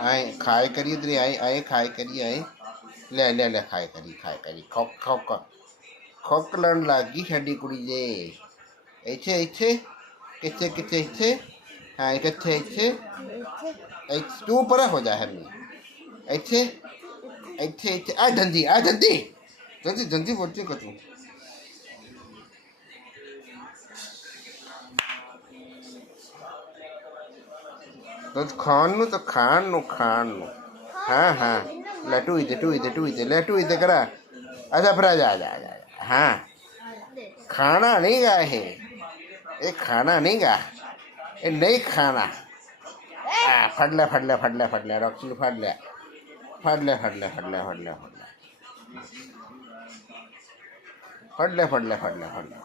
आए खाए करिए तेरी आए आए खाए करिए आए ले ले ले खाए करी खोक खोक खोक लड़न लागी साडी कुड़ी जे ਇੱਥੇ ਇੱਥੇ ਕਿੱਥੇ ਕਿੱਥੇ ਇੱਥੇ ਹਾਂ ਕਿੱਥੇ ਇੱਥੇ ਤੂੰ ਪਰਾਂ ਹੋ ਜਾ ਹਰਨੀ ਇੱਥੇ ਇੱਥੇ ਇੱਥੇ ਆ ਦੰਦੀ ਦੰਦੀ ਦੰਦੀ ਬੋਲਦੀ ਕੋ ਤੂੰ ਦੁੱਧ ਖਾਣ ਨੂੰ ਹਾਂ ਹਾਂ ਲੈ ਟੂਈ ਤੇ ਲੈ ਕਰਾ ਅੱਛਾ ਭਰਾ ਜਾ ਹਾਂ ਖਾਣਾ ਨਹੀਂ ਗਾ ਇਹ ਖਾਣਾ ਨਹੀਂ ਗਾ ਇਹ ਨਹੀਂ ਖਾਣਾ ਆ ਫੜ ਲੈ ਰੌਕਸੀ ਫੜ ਲੈ ਫੜ ਲੈ